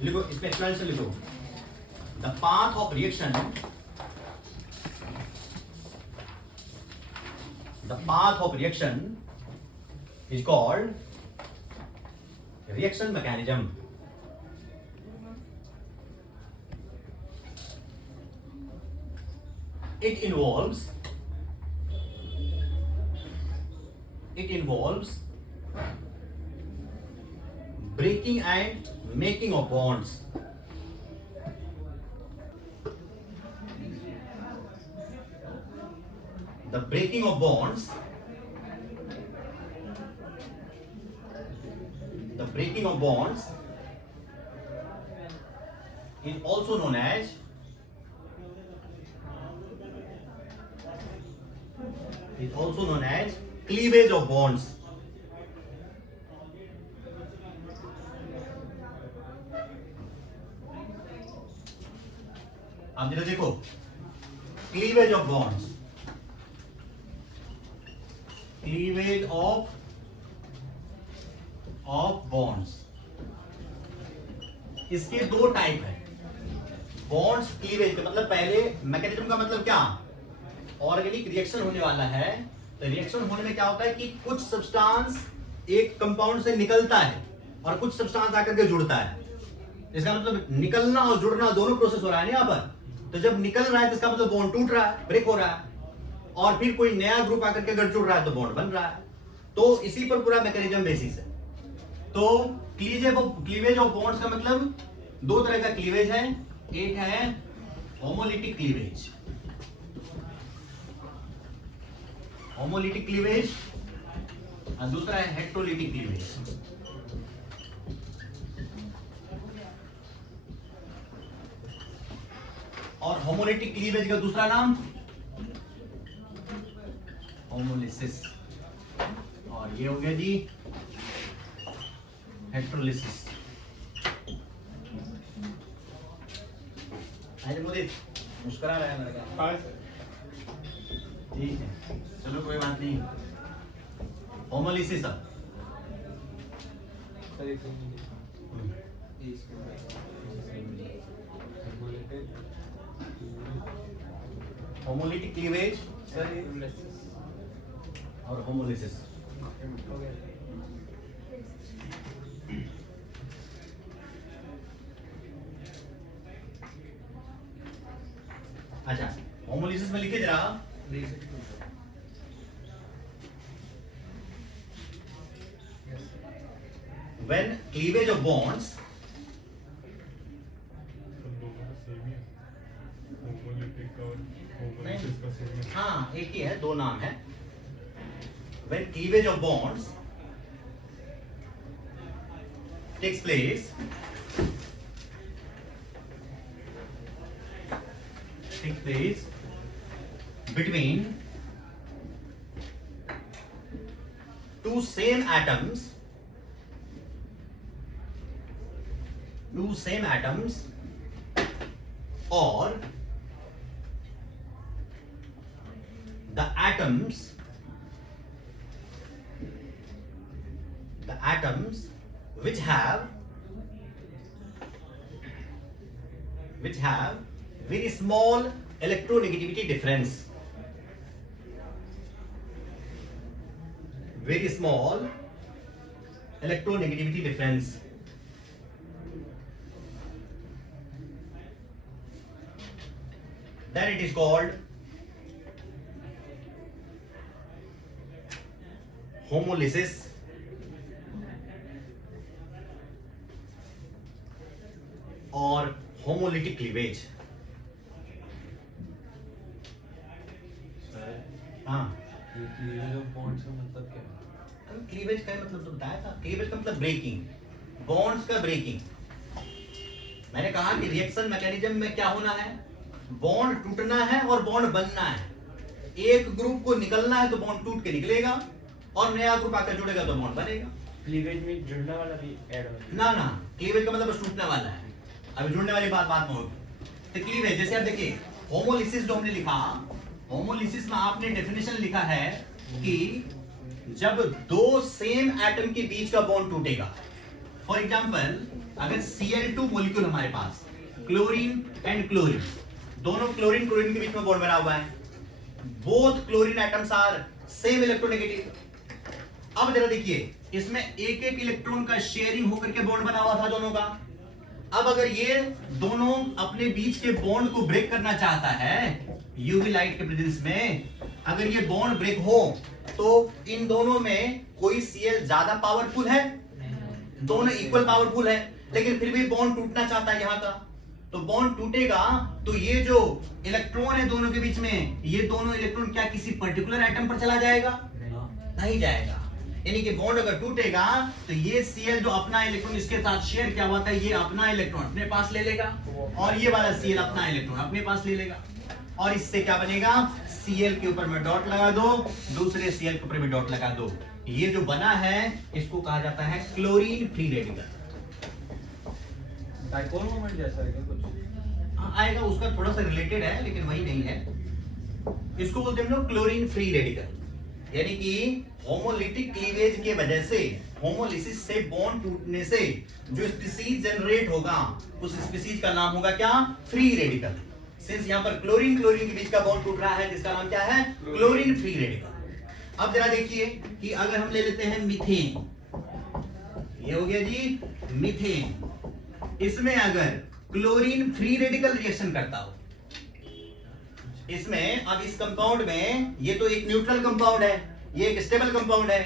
लिखो, इसमें एक्सप्लेनेशन लिखो। The path of reaction, the path of reaction is called reaction mechanism. It involves breaking and making of bonds. The breaking of bonds, is also known as cleavage of bonds. अब जरा देखो, cleavage of bonds, cleavage of bonds, इसके दो type है। Bonds cleavage का मतलब, पहले mechanism का मतलब क्या, ऑर्गेनिक रिएक्शन होने वाला है, तो रिएक्शन होने में क्या होता है कि कुछ सब्सटेंस एक कंपाउंड से निकलता है और कुछ सब्सटेंस आकर के जुड़ता है। इसका मतलब निकलना और जुड़ना दोनों प्रोसेस हो रहा है यहाँ पर। तो जब निकल रहा है तो इसका मतलब बॉन्ड टूट रहा है, ब्रेक हो रहा है, और फिर कोई नया ग्रुप आकर के अगर जुड़ रहा है तो बॉन्ड बन रहा है। तो इसी पर पूरा मैकेनिज्म बेसिस है। तो क्लीवेज ऑफ बॉन्ड्स का मतलब दो तरह का क्लीवेज है। एक है होमोलिटिक क्लीवेज, और दूसरा है हेट्रोलिटिक क्लीवेज। और होमोलिटिक क्लीवेज का दूसरा नाम होमोलिसिस, और ये हो गया जी हेट्रोलिसिस। अरे मुझे मुस्कुरा रहा है लड़का। ठीक है, चलो कोई बात नहीं। होमोलिसिस होमोलिटिक क्लीवेज और होमोलिसिस। अच्छा, होमोलिसिस में लिखे जरा। When cleavage of bonds, हाँ एक ही है, दो नाम है। When cleavage of bonds takes place between two same atoms or the atoms which have very small electronegativity difference, then it is called homolysis और homolytic cleavage। हाँ, क्लीवेज ऑफ बॉन्ड्स का मतलब क्या है? क्लीवेज का मतलब तो बताया था। क्लीवेज का मतलब ब्रेकिंग, बॉन्ड्स का ब्रेकिंग। मैंने कहा कि रिएक्शन मैकेनिज्म में क्या होना है, बॉन्ड टूटना है और बॉन्ड बनना है। एक ग्रुप को निकलना है तो बॉन्ड टूट के निकलेगा, और नया ग्रुप आकर जुड़ेगा तो बॉन्ड बनेगा। क्लीवेज में जुड़ने वाला भी ऐड होता ना ना, क्लीवेज का मतलब बस टूटने वाला है, अभी जुड़ने वाली बात में होगी। तो क्लीवेज जैसे आप देखिए, होमोलिसिस जो हमने लिखा, होमोलिसिस में आपने डेफिनेशन लिखा है कि जब दो सेम एटम के बीच का बॉन्ड टूटेगा। फॉर एग्जांपल अगर Cl2 मॉलिक्यूल हमारे पास क्लोरीन एंड क्लोरीन, दोनों क्लोरीन क्लोरीन के बीच में बॉन्ड बना हुआ है, both chlorine atoms are same electronegative. अब जरा देखिए, इसमें एक एक इलेक्ट्रॉन का शेयरिंग होकर के बॉन्ड बना हुआ था दोनों का। अब अगर ये दोनों अपने बीच के बॉन्ड को ब्रेक करना चाहता है यूवी लाइट के प्रेजेंस में, अगर ये बॉन्ड ब्रेक हो तो इन दोनों में कोई Cl ज्यादा पावरफुल है? दोनों इक्वल पावरफुल है, लेकिन फिर भी बॉन्ड टूटना चाहता है यहाँ का। तो बॉन्ड टूटेगा तो ये जो इलेक्ट्रॉन है दोनों के बीच में, ये दोनों इलेक्ट्रॉन क्या किसी पर्टिकुलर एटम पर चला जाएगा? नहीं जाएगा। यानी कि बॉन्ड अगर टूटेगा तो ये Cl जो अपना इलेक्ट्रॉन इसके साथ शेयर किया हुआ था, ये अपना इलेक्ट्रॉन अपने पास ले लेगा, और ये वाला Cl अपना इलेक्ट्रॉन अपने पास ले लेगा। और इससे क्या बनेगा? Cl के ऊपर में डॉट लगा दो, दूसरे Cl के ऊपर भी डॉट लगा दो। ये जो बना है इसको कहा जाता है chlorine free radical. Dipole moment जैसा है क्या कुछ? आएगा, उसका थोड़ा सा रिलेटेड है लेकिन वही नहीं है। इसको बोलते हैं हम लोग क्लोरीन फ्री रेडिकल। यानी कि होमोलिटिक क्लीवेज के वजह से, होमोलिसिस से बॉन्ड टूटने से जो स्पीसीज जनरेट होगा उस स्पीसीज का नाम होगा क्या? Free radical. सिंस यहाँ पर क्लोरीन क्लोरीन के बीच का बॉन्ड टूट रहा है, जिसका नाम क्या है? Chlorine free radical. अब जरा देखिए कि अगर हम ले लेते हैं मीथेन, ये हो गया जी मीथेन। इसमें अगर क्लोरीन फ्री रेडिकल रिएक्शन करता हो, इसमें अब इस कंपाउंड में, ये तो एक न्यूट्रल कंपाउंड है, ये एक स्टेबल कंपाउंड है,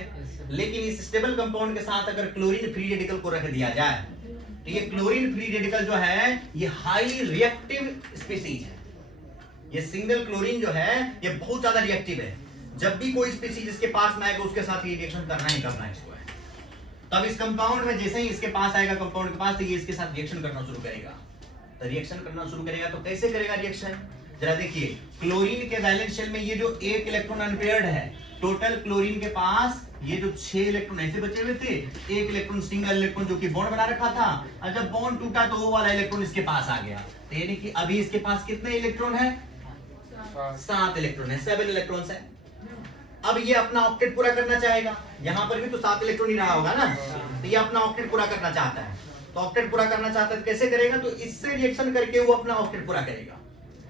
लेकिन इस स्टेबल कंपाउंड के साथ अगर क्लोरीन फ्री रेडिकल को रख दिया जाए तो ये क्लोरीन फ्री रेडिकल जो है ये हाईली रिएक्टिव स्पीसीज है। ये सिंगल क्लोरीन जो है ये बहुत ज्यादा रिएक्टिव है। जब भी कोई स्पीसीज इसके पास में आएगा उसके साथ ये रिएक्शन करना ही करना है इसको है। तब इस कंपाउंड में जैसे ही इसके पास आएगा कंपाउंड के पास, तो ये इसके साथ रिएक्शन करना शुरू करेगा। तो रिएक्शन करना शुरू करेगा तो कैसे करेगा रिएक्शन? जरा देखिए, क्लोरीन के वैलेंस शेल में ये जो एक इलेक्ट्रॉन अनपेयर्ड है, टोटल क्लोरीन के पास ये जो 6 इलेक्ट्रॉन ऐसे बचे हुए थे, एक इलेक्ट्रॉन सिंगल इलेक्ट्रॉन जो कि बॉन्ड बना रखा था, और जब बॉन्ड टूटा तो वो वाला इलेक्ट्रॉन इसके पास आ गया। तो यानी कि अभी इसके पास कितने इलेक्ट्रॉन है? 7 इलेक्ट्रॉन है, 7 इलेक्ट्रॉन्स है। अब ये अपना ऑक्टेट पूरा करना चाहेगा, यहाँ पर भी तो 7 इलेक्ट्रॉन ही रहा होगा ना, तो ये अपना ऑक्टेट पूरा करना चाहता है। तो ऑक्टेट पूरा करना चाहता है तो कैसे करेगा? तो इससे रिएक्शन करके वो अपना ऑक्टेट पूरा करेगा।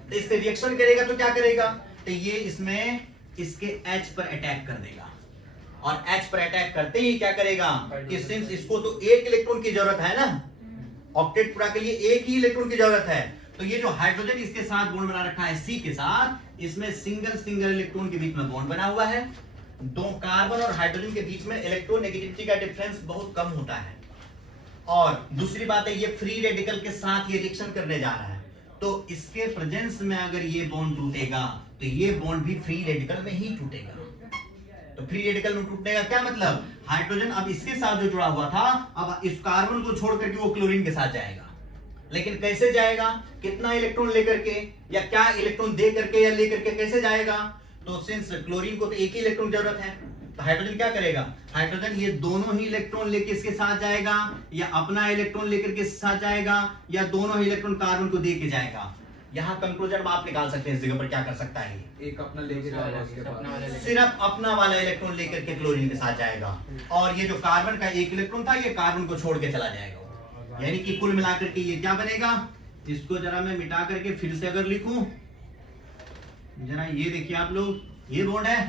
तो इससे रिएक्शन करेगा तो क्या करेगा? तो ये इसमें इसके H पर अटैक कर देगा, और H पर अटैक करते ही क्या करेगा कि सिंस इसको तो एक इलेक्ट्रॉन की जरूरत है ना, ऑक्टेट पूरा के लिए एक ही इलेक्ट्रॉन की जरूरत है, तो ये जो हाइड्रोजन इसके साथ बॉन्ड बना रखा है C के साथ, इसमें सिंगल इलेक्ट्रॉन के बीच में बॉन्ड बना हुआ है। दो कार्बन और हाइड्रोजन के बीच में इलेक्ट्रोनेगेटिविटी का डिफरेंस बहुत कम होता है। और दूसरी बात है, ये फ्री रेडिकल के साथ ये रिएक्शन करने जा रहा है, तो इसके प्रेजेंस में अगर ये बॉन्ड टूटेगा तो ये बॉन्ड भी फ्री रेडिकल में ही टूटेगा। तो फ्री रेडिकल में टूटने का क्या मतलब? हाइड्रोजन अब इसके साथ जो जुड़ा हुआ था, अब इस कार्बन को छोड़ करके वो क्लोरीन के साथ जाएगा। लेकिन कैसे जाएगा? कितना इलेक्ट्रॉन लेकर के, या क्या इलेक्ट्रॉन दे करके या लेकर के, कैसे जाएगा? तो सिंस क्लोरीन को तो एक ही इलेक्ट्रॉन की जरूरत है, तो हाइड्रोजन क्या करेगा? हाइड्रोजन ये दोनों ही इलेक्ट्रॉन लेके इसके साथ जाएगा, या अपना इलेक्ट्रॉन लेकर के साथ जाएगा, या दोनों ही इलेक्ट्रॉन कार्बन को दे के जाएगा। यहाँ कंक्लूजन आप निकाल सकते हैं इस जगह पर क्या कर सकता है, एक अपना लेके जाएगा उसके बाद, सिर्फ अपना वाला इलेक्ट्रॉन लेकर के क्लोरीन के साथ जाएगा, और ये जो कार्बन का एक इलेक्ट्रॉन था ये कार्बन को छोड़ के चला जाएगा। यानी कि कुल मिलाकर के ये क्या बनेगा? इसको जरा मैं मिटा करके फिर से अगर लिखूं, जरा ये देखिए आप लोग, ये बॉन्ड है।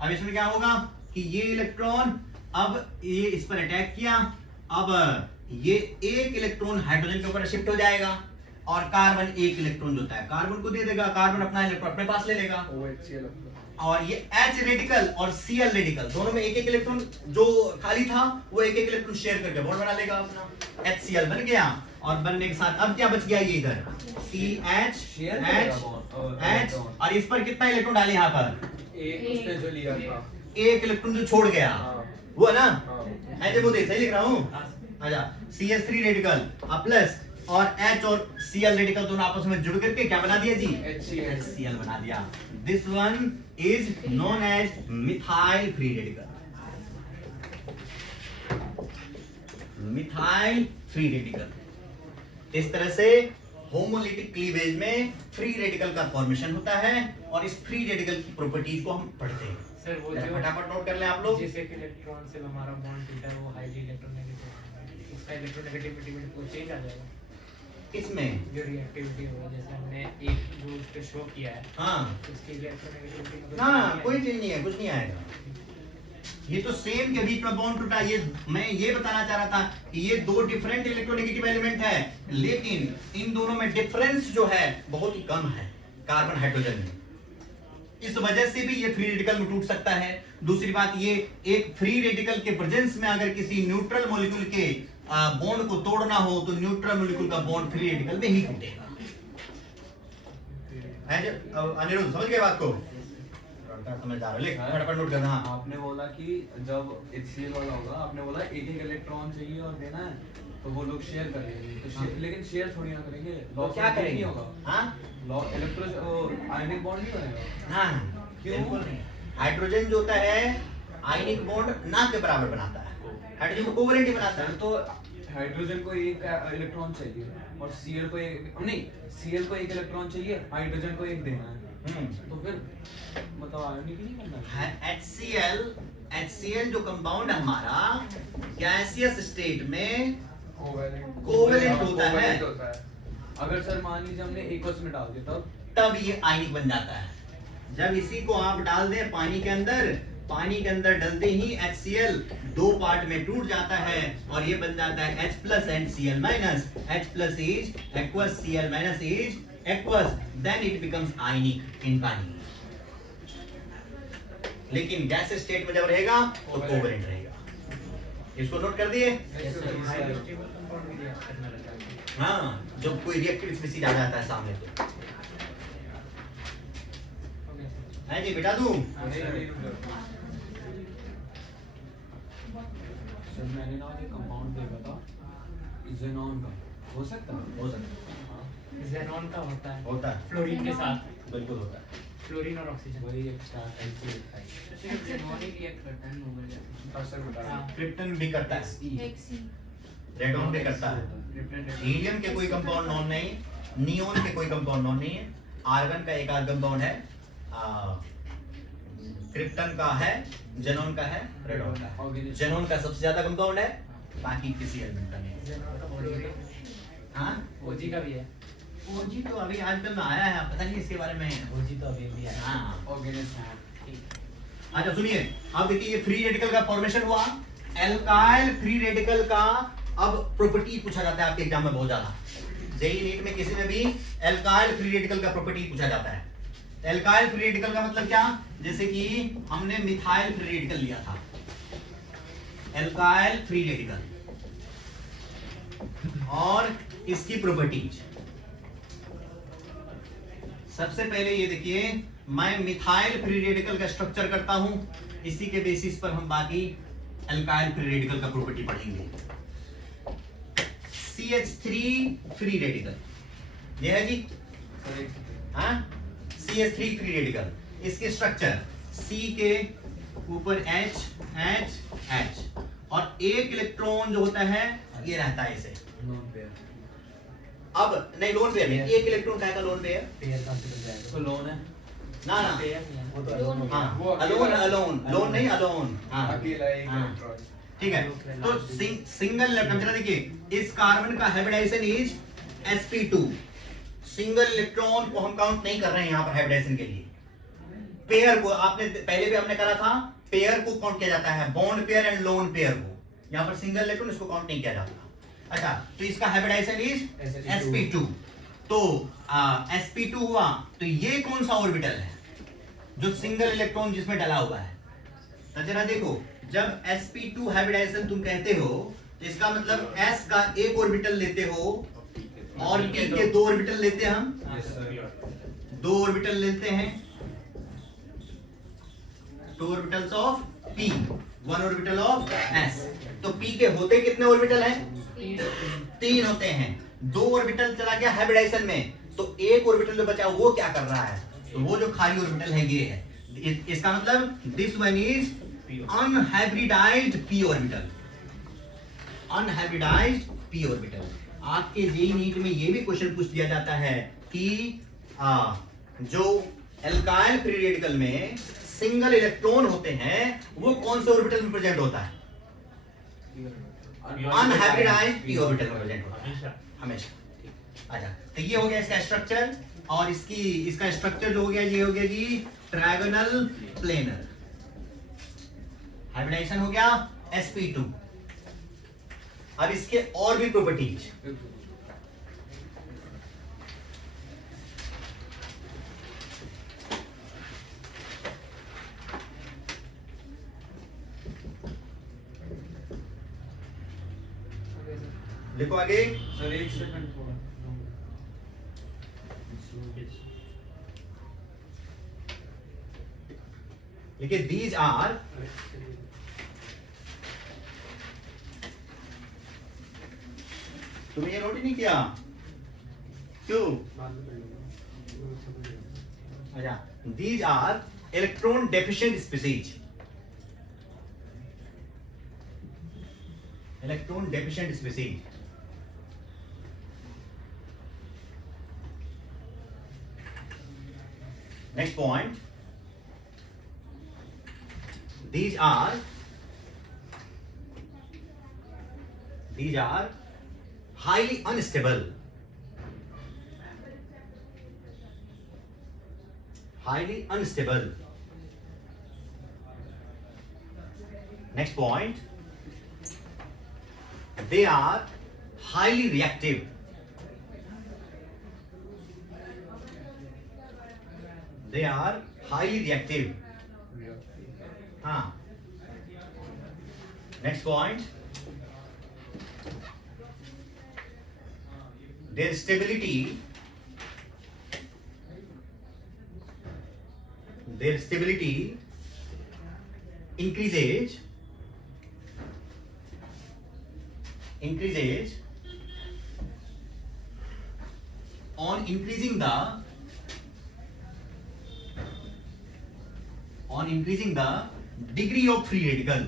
अब इसमें क्या होगा कि ये इलेक्ट्रॉन अब ये इस पर अटैक किया, अब ये एक इलेक्ट्रॉन हाइड्रोजन के ऊपर शिफ्ट हो जाएगा, और कार्बन एक इलेक्ट्रॉन जो होता है कार्बन को दे देगा, कार्बन अपना इलेक्ट्रॉन अपने पास ले लेगा, और ये H रेडिकल और Cl रेडिकल दोनों में एक एक इलेक्ट्रॉन जो खाली था वो एक एक इलेक्ट्रॉन शेयर करके बॉन्ड बना लेगा अपना। HCl बन गया, और बनने के साथ अब क्या बच गया? ये इधर CH H, और इस पर कितना इलेक्ट्रॉन डाले? यहाँ पर एक उसने जो लिया था, एक इलेक्ट्रॉन जो छोड़ गया वो है ना, ऐसे वो सही लिख रहा हूँ। अच्छा, CH3 रेडिकल प्लस और H और Cl रेडिकल दोनों आपस में जुड़ करके क्या बना दिया जी? HCl बना दिया। This one is known as methyl free radical. Methyl free radical. इस तरह से होमोलिटिक क्लीवेज में फ्री रेडिकल का फॉर्मेशन होता है, और इस फ्री रेडिकल की प्रॉपर्टीज को हम पढ़ते हैं। सर वो जो फटाफट नोट कर लें आप लोग। जिस एक इलेक्ट्रॉन से हमारा बॉन्ड टूटा है वो हाईली इलेक्ट्रोनेगेटिव है। उसका इलेक्ट्रोनेगेटिविटी में वो चेंज आ जाएगा। इसमें जो रिएक्टिविटी होगा, जैसे हमने एक जो उस पे शो किया है, हाँ उसकी इलेक्ट्रोनेगेटिविटी में ना कोई चेंज नहीं है, कुछ नहीं आएगा। ये तो सेम के बीच में बॉन्ड टूटा, ये मैं ये बताना चाह रहा था कि ये दो डिफरेंट इलेक्ट्रोनेगेटिव एलिमेंट है, लेकिन इन दोनों में डिफरेंस जो है बहुत ही कम है कार्बन हाइड्रोजन में। इस वजह से भी ये फ्री रेडिकल में टूट सकता है। दूसरी बात, ये एक फ्री रेडिकल के प्रेजेंस में अगर किसी न्यूट्रल मॉलिक्यूल के बॉन्ड को तोड़ना हो तो न्यूट्रल मॉलिक्यूल का बॉन्ड फ्री रेडिकल में ही टूटेगा। अनिरुद्ध समझ गए बात को? समझदार लिख फटाफट नोट करना। आपने बोला कि जब HCl वाला होगा, आपने बोला एक एक इलेक्ट्रॉन चाहिए और देना है, तो वो लोग शेयर करेंगे, तो लेकिन शेयर थोड़ी ना करेंगे, तो क्या करेंगे? होगा हाँ आयनिक बॉन्ड नहीं बनेगा। हाँ क्यों? हाइड्रोजन जो होता है आयनिक बॉन्ड ना के बराबर बनाता है, हाइड्रोजन को कोवैलेंट ही बनाता है। तो हाइड्रोजन को एक इलेक्ट्रॉन चाहिए और Cl को एक नहीं, Cl को एक इलेक्ट्रॉन चाहिए, हाइड्रोजन को एक देना है, तो फिर मतलब आयनिक नहीं बनना है। HCl जो कंपाउंड है हमारा गैसियस स्टेट में कोवैलेंट होता है। अगर सर मान लीजिए हमने एकस में डाल दिया तब ये आयनिक बन जाता है। जब इसी को आप डाल दें पानी के अंदर डलते ही HCl दो पार्ट में टूट जाता है और ये बन जाता है H plus and Cl minus. H plus is aqueous, Cl minus is aqueous. Then it becomes ionic in पानी। लेकिन गैस स्टेट में जब रहेगा तो कोवैलेंट रहेगा। इसको नोट कर दिए? हाइड्रोस्टेबल कंपाउंड भी रिएक्ट करने लग जाता है। हाँ, जब कोई रिएक्टिव स्पीशीज आ जाता है सामने तो है जी, बेटा दूं? सर मैंने ना एक कंपाउंड देखा था ज़ेनॉन का, हो सकता है? हो सकता है, ज़ेनॉन का होता है फ्लोरीन के साथ, बिल्कुल होता है। फ्लोरीन और ऑक्सीजन। वही एक स्टार ऐसे ज़ेनॉन ही रिएक्ट करता है नोबल जैसे। असर बता रहा हाँ। क्रिप्टन भी करता है, एक सी रेडॉन भी करता है। हीलियम के कोई कंपाउंड नॉन नहीं, नियोन के कोई कंपाउंड नॉन नहीं है। आर्गन का एक आध कंपाउंड है, क्रिप्टन का है, जेनॉन का है, रेडॉन का है। जेनॉन का सबसे ज्यादा कंपाउंड है, बाकी किसी एलिमेंट का नहीं है। ज़ेनॉन का फ्लोरीन। हाँ, ओजी का भी है। ओजी तो अभी आजकल में आया है, पता नहीं इसके बारे में। ओजी तो अभी भी है। हाँ, ऑर्गेनिज्म। अच्छा सुनिए, अब देखिए ये फ्री रेडिकल का फॉर्मेशन हुआ। एल्काइल फ्री रेडिकल का अब प्रॉपर्टी पूछा जाता है आपके एग्जाम में बहुत ज्यादा। जेईई नीट में किसी में भी एल्काइल फ्री रेडिकल का प्रॉपर्टी पूछा जाता है। एल्काइल फ्री रेडिकल का मतलब क्या? जैसे कि हमने मिथाइल फ्री रेडिकल लिया था, एल्काइल फ्री रेडिकल, और इसकी प्रॉपर्टीज। सबसे पहले ये देखिए, मैं मिथाइल फ्री रेडिकल का स्ट्रक्चर करता हूं, इसी के बेसिस पर हम बाकी एल्काइल फ्री रेडिकल का प्रॉपर्टी पढ़ेंगे। CH3 फ्री रेडिकल ये है जी, हाँ, CH3 फ्री रेडिकल। इसके स्ट्रक्चर C के ऊपर H H H, और एक इलेक्ट्रॉन जो होता है ये रहता है इसे। Non pair. अब नहीं, लोन पेयर नहीं, एक इलेक्ट्रॉन का लोन पेयर पेयर कंसीडर जाएगा। तो लोन है ना ना, पेयर नहीं है। वो तो लोन अलोन, हाँ, वो अलोन अलोन, लोन नहीं अलोन, हाँ अकेला एक हाँ। इलेक्ट्रॉन। ठीक है। तो सिंगल इलेक्ट्रॉन, चला देखिए, इस कार्बन का hybridisation is sp2। Single electron को हम काउंट नहीं कर रहे हैं यहाँ पर हाइब्रिडाइजेशन के लिए। पेयर को आपने पहले भी हमने करा था, पेयर को काउंट किया जाता है, bond pair and lone pair को। यहाँ पर सिंगल इलेक्ट्रॉन, इसको काउंट नहीं किया जाता। अच्छा, तो इसका हाइब्रिडाइजेशन इज sp2। तो sp2 हुआ, तो ये कौन सा ऑर्बिटल है जो सिंगल इलेक्ट्रॉन जिसमें डला हुआ है? तो जरा देखो, जब sp2 हाइब्रिडाइजेशन तुम कहते हो तो इसका मतलब s का एक ऑर्बिटल लेते हो और p के दो ऑर्बिटल लेते हैं हम, Yes, sir. दो ऑर्बिटल लेते हैं, two orbitals of p, one orbital of s। तो p के होते कितने ऑर्बिटल हैं? तीन होते हैं। दो ऑर्बिटल चला गया हाइब्रिडाइजेशन में, तो एक ऑर्बिटल जो बचा वो क्या कर रहा है? तो वो जो खाली ऑर्बिटल है ये है। इसका मतलब this one is unhybridised p orbital, unhybridised p orbital. आपके जेईई नीट में ये भी क्वेश्चन पूछ दिया जाता है कि जो एल्काइल फ्री रेडिकल में सिंगल इलेक्ट्रॉन होते हैं वो कौन से ऑर्बिटल में प्रेजेंट होता है? अनहाइब्रिडाइज्ड p ऑर्बिटल में प्रेजेंट होता है हमेशा हमेशा। अच्छा, तो ये हो गया इसका स्ट्रक्चर, और इसका स्ट्रक्चर जो हो गया ये हो गया जी ट्रायगोनल प्लेनर। हाइब्रिडाइजेशन हो गया sp2। अब इसके और भी प्रॉपर्टीज, लिखो आगे। सर एक सेकंड थोड़ा देखिए दीज आर तुमने ये नोट ही नहीं किया क्यों? अच्छा, these are electron deficient species. Electron deficient species. Next point, these are highly unstable, highly unstable. Next point, they are highly reactive. They are highly reactive. हाँ. Next point, their stability increases on increasing the degree of free radical.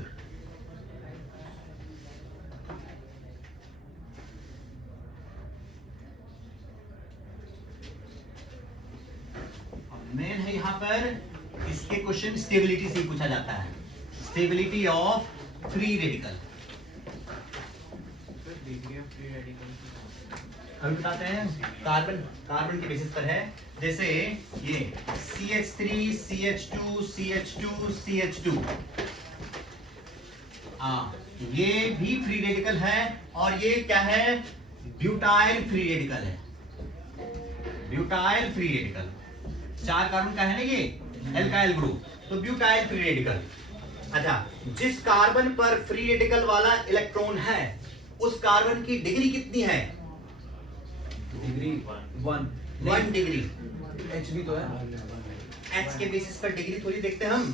Main है यहां पर इसके question stability से पूछा जाता है, stability of free radical. अभी बताते हैं, कार्बन के बेसिस पर है। जैसे ये CH3 CH2 CH2 CH2, ये भी फ्री रेडिकल है, और ये क्या है? ब्यूटाइल फ्री रेडिकल है। ब्यूटाइल फ्री रेडिकल 4 कार्बन का है ना ये एल्काइल ग्रुप, तो ब्यूटाइल फ्री रेडिकल। अच्छा, जिस कार्बन पर फ्री रेडिकल वाला इलेक्ट्रॉन है उस कार्बन की डिग्री कितनी है? Degree 1 degree. HB तो है, H के बेसिस पर डिग्री थोड़ी देखते हैं हम।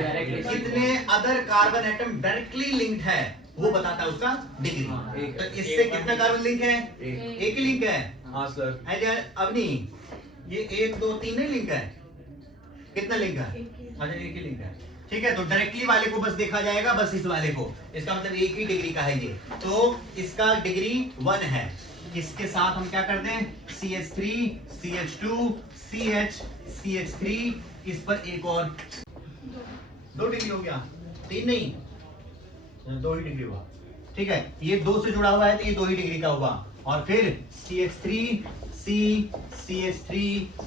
डायरेक्टली कितने other carbon atom directly linked है वो बताता है उसका डिग्री। एक। तो इससे कितना कार्बन लिंक है? एक। एक ही लिंक है। हाँ सर। अवनी, ये 1 2 3 नहीं लिंक है, कितना लिंक है? अच्छा, एक ही लिंक है। ठीक है, तो डायरेक्टली वाले को बस देखा जाएगा, बस इस वाले को, इसका मतलब एक ही डिग्री का है ये, तो इसका डिग्री 1 है। इसके साथ हम क्या कर दें? CH3 CH2 CH CH3, इस पर एक और 2 डिग्री हो गया, 3 नहीं, 2 ही डिग्री हुआ। ठीक है, ये 2 से जुड़ा हुआ है तो ये 2 ही डिग्री का हुआ, और फिर CH3 C CH3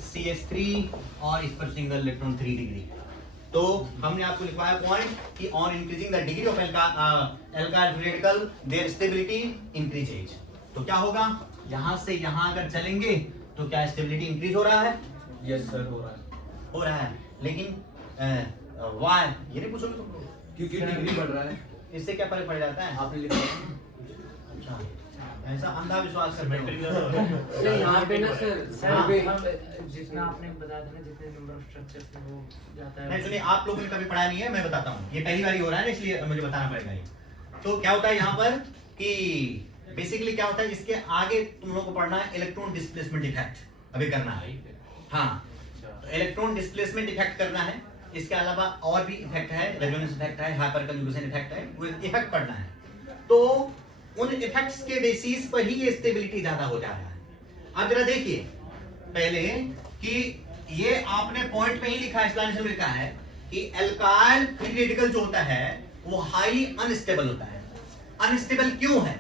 CH3, और इस पर सिंगल इलेक्ट्रॉन 3 डिग्री। तो हमने आपको लिखवाया पॉइंट कि on increasing the degree of alkyl radical there stability increases. तो क्या होगा? यहां से यहां अगर चलेंगे तो क्या स्टेबिलिटी इंक्रीज हो रहा है? यस सर, हो रहा है। लेकिन वाई ये नहीं पूछोगे तुम लोग, क्योंकि डिग्री बढ़ रहा है। इससे क्या फर्क पड़ जाता है? आपने लिखा अच्छा, ऐसा अंधा विश्वास कर सर यहाँ पे ना सर हाँ। जितना आपने बताया था ना, जितने नंबर ऑफ स्ट्रक्चर्स में वो जाता है। नहीं सुनिए, आप लोगों ने कभी पढ़ा नहीं है, मैं बताता हूँ, ये पहली बार ही हो रहा है ना, इसलिए मुझे बताना पड़ेगा ये। तो क्या होता है यहाँ पर कि बेसिकली क्या होता है, इसके आगे तुम लोगों को पढ़ना है इलेक्ट्रॉन डिस्प्लेसमेंट इफेक्ट, अभी करना है। हाँ, तो इलेक्ट्रॉन डिस्प्लेसमेंट इफेक्ट करना है। इसके अलावा और भी इफेक्ट है, रेजोनेंस इफेक्ट है, हाइपर कंजुगेशन इफेक्ट है, वो इफेक्ट पढ़ना है। तो उन इफेक्ट्स के बेसिस पर ही ये स्टेबिलिटी ज्यादा हो जा रहा है। अब जरा देखिए पहले कि ये आपने पॉइंट में ही लिखा है, एक्सप्लेनेशन में लिखा है कि एल्काइल फ्री रेडिकल जो होता है वो हाईली अनस्टेबल होता है। अनस्टेबल क्यों है?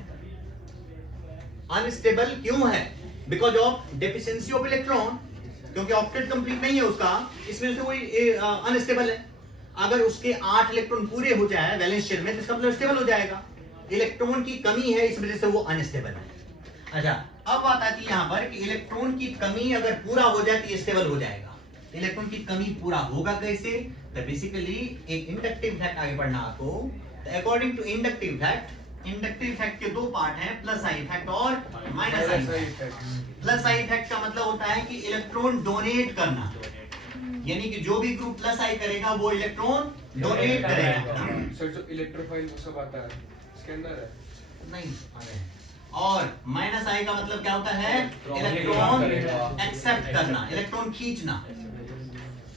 अनस्टेबल क्यों है? Because of deficiency of electron, क्योंकि ऑक्टेट कंप्लीट नहीं है उसका, इसमें से वही अनस्टेबल है। अगर उसके 8 इलेक्ट्रॉन पूरे हो जाए वैलेंस शेल में तो इसका मतलब स्टेबल हो जाएगा। इलेक्ट्रॉन की कमी है, इस वजह से वो अनस्टेबल है। अच्छा, अब बात आती है यहाँ पर कि इलेक्ट्रॉन की कमी अगर पूरा हो जाए तो ये स्टेबल हो जाएगा। इलेक्ट्रॉन की कमी पूरा होगा कैसे? तो बेसिकली एक इंडक्टिव फैक्ट आगे पढ़ना आपको। अकॉर्डिंग टू इंडक्टिव फैक्ट के दो पार्ट हैं, प्लस आई इफेक्ट और minus I effect. Plus I effect का मतलब होता है कि इलेक्ट्रॉन डोनेट करना, यानी कि जो भी ग्रुप प्लस आई करेगा वो इलेक्ट्रॉन डोनेट करेगा। सर जो इलेक्ट्रोफाइल वो सब आता है इसके अंदर है नहीं अरे। और माइनस आई का मतलब क्या होता है? इलेक्ट्रॉन एक्सेप्ट करना, इलेक्ट्रॉन खींचना,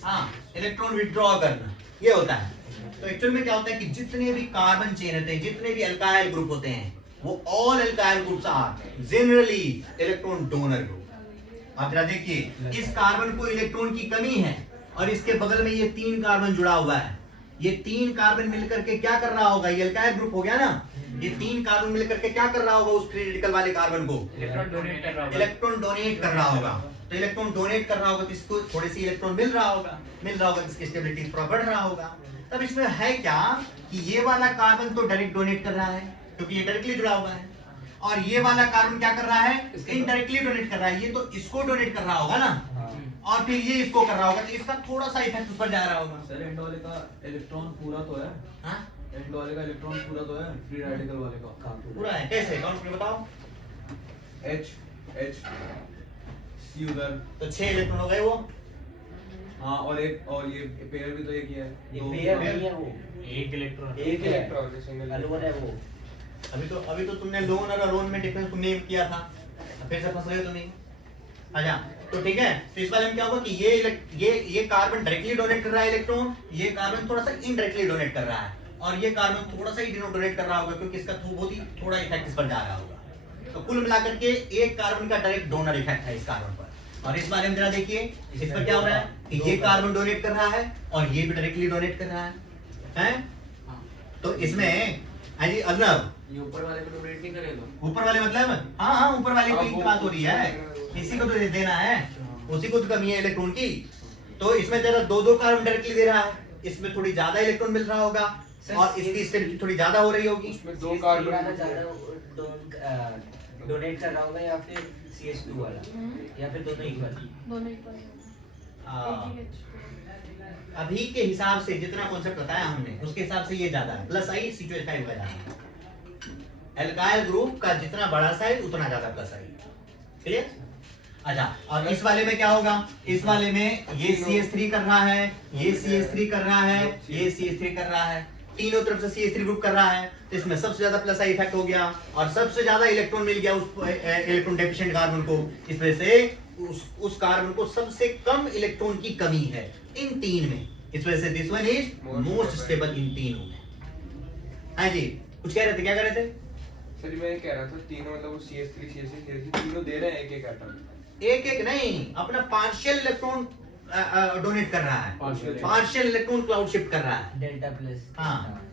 हाँ इलेक्ट्रॉन विड्रॉ करना, ये होता है। तो एक्चुअल में क्या होता है कि जितने भी कार्बन चेन होते हैं, जितने भी अल्काइल ग्रुप होते हैं, वो all alkyl groups are generally electron donor group. आप जरा देखिए, इस कार्बन को इलेक्ट्रॉन की कमी है और इसके बगल में ये 3 कार्बन जुड़ा हुआ है। ये 3 कार्बन मिलकर के क्या कर रहा होगा? ये अल्काइल ग्रुप हो गया ना। ये 3 कार्बन मिलकर के क्या कर रहा होगा? उस फ्री रेडिकल वाले कार्बन को इलेक्ट्रॉन डोनेट कर रहा होगा। इलेक्ट्रॉन डोनेट कर रहा होगा। तो इलेक्ट्रॉन डोनेट कर रहा होगा तो इसको थोड़े से इलेक्ट्रॉन मिल रहा होगा तो इसकी स्टेबिलिटी थोड़ा बढ़ रहा होगा। तब इसमें है क्या कि ये वाला कार्बन तो डायरेक्ट डोनेट कर रहा है क्योंकि ये डायरेक्टली जुड़ा हुआ है, और ये वाला कार्बन क्या कर रहा है? इनडायरेक्टली डोनेट कर रहा है। ये तो इसको डोनेट कर रहा होगा ना, और फिर ये इसको कर रहा होगा, तो इसका थोड़ा सा इफेक्ट ऊपर जा रहा होगा। सर एंड वाले का इलेक्ट्रॉन पूरा तो है, हाँ एंड वाले का इलेक्ट्रॉन पूरा तो है, फ्री रेडिकल वाले का पूरा है। कैसे? काउंट करके बताओ। H C उधर, तो 6 इलेक्ट्रॉन हो गए वो। हाँ और ये पेयर भी तो एक ही है। ये दो- पेयर नहीं है वो, एक इलेक्ट्रॉन एक है इलेक्ट्रॉन है सिंगल अलवर है वो। अभी तो तुमने लोन और अलोन में डिफरेंस तुमने किया था, फिर से फंस गए तुम। अच्छा तो ठीक है, तो इस बारे में क्या होगा कि ये कार्बन डायरेक्टली डोनेट कर रहा है इलेक्ट्रॉन, ये कार्बन थोड़ा सा इनडायरेक्टली डोनेट कर रहा है, और ये कार्बन थोड़ा सा ही डोनेट कर रहा होगा क्योंकि इसका बहुत ही थोड़ा इफेक्ट इस पर जा रहा होगा। तो कुल मिलाकर के एक कार्बन का डायरेक्ट डोनर इफेक्ट है इस कार्बन पर। और इस बारे में जरा देखिए इस पर क्या हो रहा है कि ये कार्बन डोनेट कर रहा है और ये भी डायरेक्टली डोनेट कर रहा है, हैं? तो इसमें अजी अदनब ये ऊपर वाले को डोनेट नहीं करेगा। ऊपर वाले मतलब हाँ ऊपर वाले की वो- बात हो रही है, इसी को तो देना है, उसी को तो कमी है इलेक्ट्रॉन की। तो इसमें तेरा 2 कार्बन डायरेक्टली दे रहा है, इसमें थोड़ी ज्यादा इलेक्ट्रॉन मिल रहा होगा और इसकी स्टेबिलिटी थोड़ी ज्यादा हो रही होगी। उसमें 2 कार्बन डोनेट कर रहा होगा या फिर CH2 वाला या फिर दोनों इक्वल। दोनों इक्वल हाँ, अभी के हिसाब से जितना कॉन्सेप्ट बताया हमने उसके हिसाब से ये ज्यादा है, प्लस आई C2H5 का ज्यादा है। एल्काइल ग्रुप का जितना बड़ा साइज उतना ज्यादा प्लस आई। क्लियर? अच्छा, और इस वाले में क्या होगा? इस वाले में ये CH3 कर रहा है, ये CH3 कर रहा है, ये CH3 कर रहा है, तीनों तरफ से CH3 ग्रुप कर रहा है, तो इसमें सबसे ज्यादा प्लस आई इफेक्ट हो गया और सबसे ज्यादा इलेक्ट्रॉन मिल गया उस इलेक्ट्रॉन डेफिशिएंट कार्बन को। इस वजह से उस कार्बन को सबसे कम इलेक्ट्रॉन की कमी है इन 3 में, इस वजह से this one is most stable in तीनों में। हाँ जी, कुछ कह रहे थे, क्या कह रहे थे? सर मैं ये कह रहा था तीनों मतलब वो CH3 CH3 तीनों दे रहे हैं एक एटम। एक नहीं, अपना पार्शियल इलेक्ट्रॉन डोनेट कर रहा है, पार्शियल इलेक्ट्रॉन क्लाउड शिफ्ट कर रहा है। Delta plus. हाँ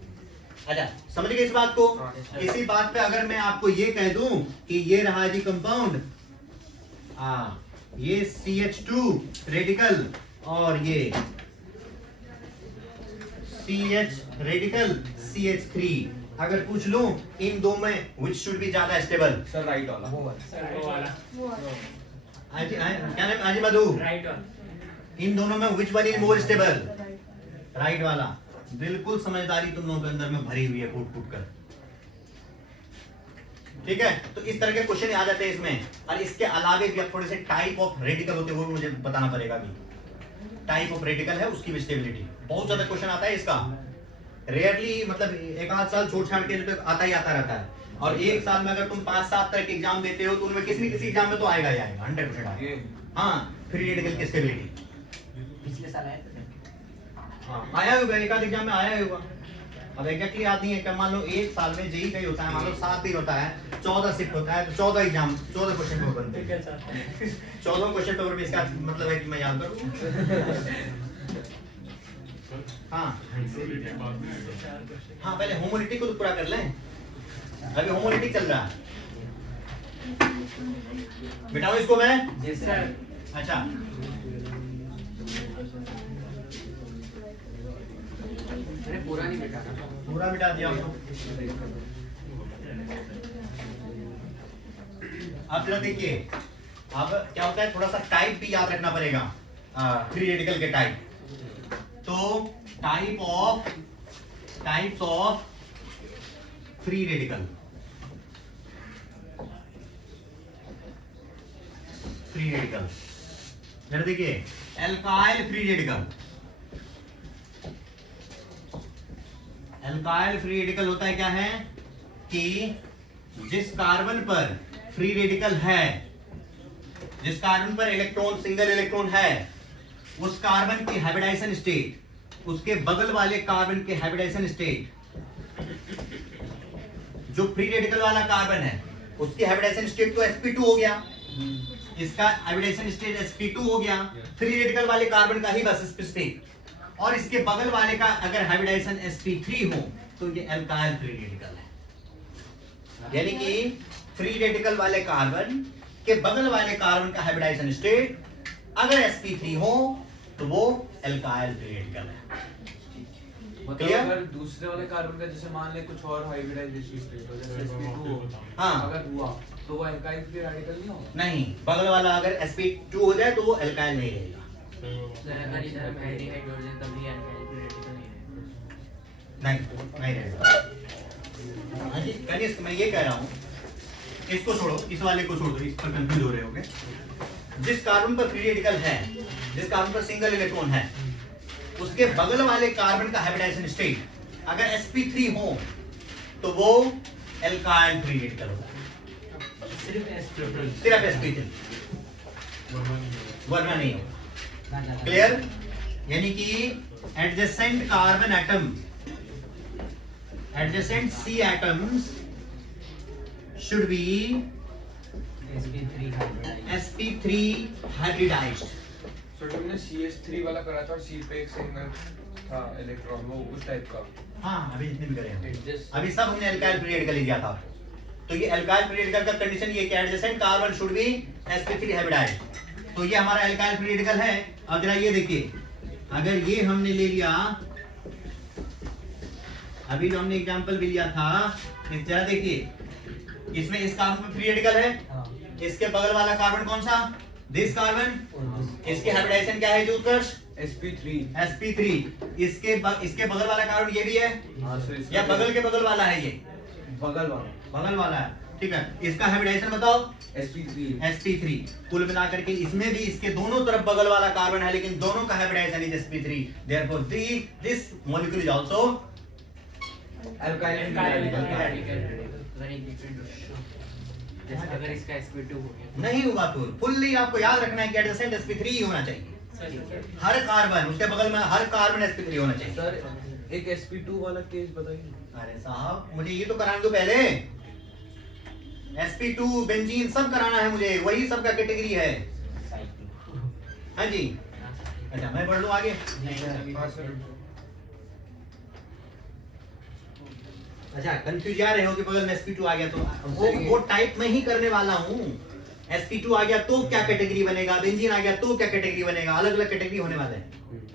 अच्छा, समझ गए इस बात को? हाँ। इसी बात पे अगर मैं आपको ये कह दूं कि ये रहा जी कंपाउंड, ये CH2 रेडिकल और ये CH रेडिकल CH3, अगर पूछ लूं इन दो में which should be ज्यादा स्टेबल? सर राइट वाला। वो वो वाला वो आजी क्या नाम आजी मधु? राइट वाला। इन दोनों में which one is more stable? Right वाला। बिल्कुल समझदारी तुम लोगों के अंदर में भरी हुई है फूट फूट कर। ठीक है, तो इस तरह के क्वेश्चन आ जाते हैं इसमें, और इसके अलावे भी थोड़े से टाइप ऑफ रेडिकल होते हैं वो मुझे बताना पड़ेगा अभी। टाइप ऑफ रेडिकल है उसकी भी स्टेबिलिटी, बहुत ज्यादा क्वेश्चन आता है इसका। रेयरली मतलब एक आध साल छोड़ छाड़ के तो आता ही आता रहता है, और एक साल में अगर तुम 5-7 तरह के एग्जाम देते हो तो उनमें किसी न किसी एग्जाम में तो आएगा ही आएगा 100% आएगा। ये हाँ, फ्री रेडिकल की स्टेबिलिटी पिछले साल आया था। हाँ, आया होगा, एक आध एग्जाम में आया होगा। अब एग्जैक्टली याद नहीं है कि मान लो एक साल में जेई का ही होता है, मान लो 7 दिन होता है, 14 शिफ्ट होता है, तो 14 एग्जाम 14 क्वेश्चन पेपर बनते हैं। 14 क्वेश्चन पेपर में इसका मतलब है कि मैं याद करूँ। हाँ हाँ, पहले होमोलिटी को तो पूरा कर लें, अभी होमोलिटिक चल रहा है। मिटाऊं इसको मैं? जी सर। अच्छा, अरे पूरा नहीं मिटाना। पूरा मिटा दिया हमको। अब जरा देखिए, अब क्या होता है, थोड़ा सा टाइप भी याद रखना पड़ेगा फ्री रेडिकल के टाइप। तो टाइप्स ऑफ फ्री रेडिकल, जरा देखिए, alkyl free radical. Alkyl free radical होता है क्या है कि जिस कार्बन पर फ्री रेडिकल है, जिस कार्बन पर इलेक्ट्रॉन, सिंगल इलेक्ट्रॉन है, उस कार्बन की हाइब्रिडाइजेशन स्टेट, उसके बगल वाले कार्बन के हाइब्रिडाइजेशन स्टेट, जो फ्री रेडिकल वाला कार्बन है उसकी हाइब्रिडाइजेशन स्टेट तो sp2 हो गया, इसका हाइब्रिडाइजेशन स्टेट sp2 हो गया, फ्री रेडिकल वाले कार्बन का ही बस स्पेसिफिक, और इसके बगल वाले का अगर हाइब्रिडाइजेशन sp3 हो तो ये एल्काइल फ्री रेडिकल है। यानी कि फ्री रेडिकल वाले कार्बन के बगल वाले कार्बन का हाइब्रिडाइजेशन स्टेट अगर sp3 हो तो वो एल्काइल फ्री रेडिकल है। मतलब Clear? अगर दूसरे वाले कार्बन का जैसे मान ले कुछ और हाइब्रिडाइजेशन स्टेट हो जैसे sp2 हो, हाँ। अगर हुआ तो वो एल्काइल फ्री रेडिकल नहीं होगा? नहीं, बगल वाला अगर sp2 हो जाए तो वो एल्काइल नहीं रहेगा। अगर इधर हेडिंग हाइड्रोजन तभी एल्काइल फ्री रेडिकल नहीं है। नहीं रहेगा। हाँ जी, कनिष्क, मैं ये कह रहा हूँ, इसको छोड़ो, इस वाले को छोड़ दो, इस पर कंफ्यूज हो रहे होगे। जिस कार्बन पर फ्री रेडिकल है, जिस कार्बन पर सिंगल इलेक्ट्रॉन है, उसके बगल वाले कार्बन का हाइब्रिडाइजेशन स्टेट अगर sp3 हो तो वो एल्काइल फ्री रेडिकल होगा। सिर्फ sp3, वरना नहीं होगा। क्लियर? यानी कि adjacent carbon atom, adjacent C atoms should be sp3 hybridized। तो तुमने CS3 वाला करा था और C पे एक सिंगल था इलेक्ट्रॉन, वो उस टाइप का। हाँ, अभी जितने भी करे हैं, Adjust- अभी सब हमने एल्काइल फ्री रेडिकल ही दिया था। तो ये एल्काइल फ्री रेडिकल का कंडीशन ये कि adjacent carbon should be sp3 hybridised. तो ये हमारा एल्काइल फ्री रेडिकल है। अब जरा ये देखिए, अगर ये हमने ले लिया, अभी जो हमने एग्जांपल भी लिया था, जरा देखिए, इसमें इस कार्बन में फ्री रेडिकल है, इसके बगल वाला कार्बन कौन सा? This carbon. इसके हाइब्रिडाइजेशन क्या है जो उत्कर्ष? sp3। इसके बगल वाला कार्बन ये भी है हाँ, so या बगल के बगल वाला है? ये बगल वाला बगल वाला है, ठीक है। इसका हाइब्रिडाइजेशन बताओ? sp3। कुल मिलाकर के इसमें भी इसके दोनों तरफ बगल वाला कार्बन है, लेकिन दोनों का hybridisation is sp3। Therefore this molecule is also alkyl free radical. जैसे अगर इसका sp2 हो गया नहीं होगा तो फुल्ली आपको याद रखना है कि एडजेसेंट sp3 ही होना चाहिए। हर कार्बन, उसके बगल में हर कार्बन sp3 होना चाहिए। सर एक sp2 वाला केस बताइए। अरे साहब, मुझे ये तो कराने दो पहले। sp2 बेंजीन सब कराना है मुझे, वही सबका कैटेगरी है। हाँ जी, अच्छा मैं बढ़ लूं आगे। हाँ सर। अच्छा, कंफ्यूज आ रहे हो कि बगल में sp2 आ गया तो वो टाइप में ही करने वाला हूँ। sp2 आ गया तो क्या कैटेगरी बनेगा, बेंजीन आ गया तो क्या कैटेगरी बनेगा, अलग अलग कैटेगरी होने वाले हैं।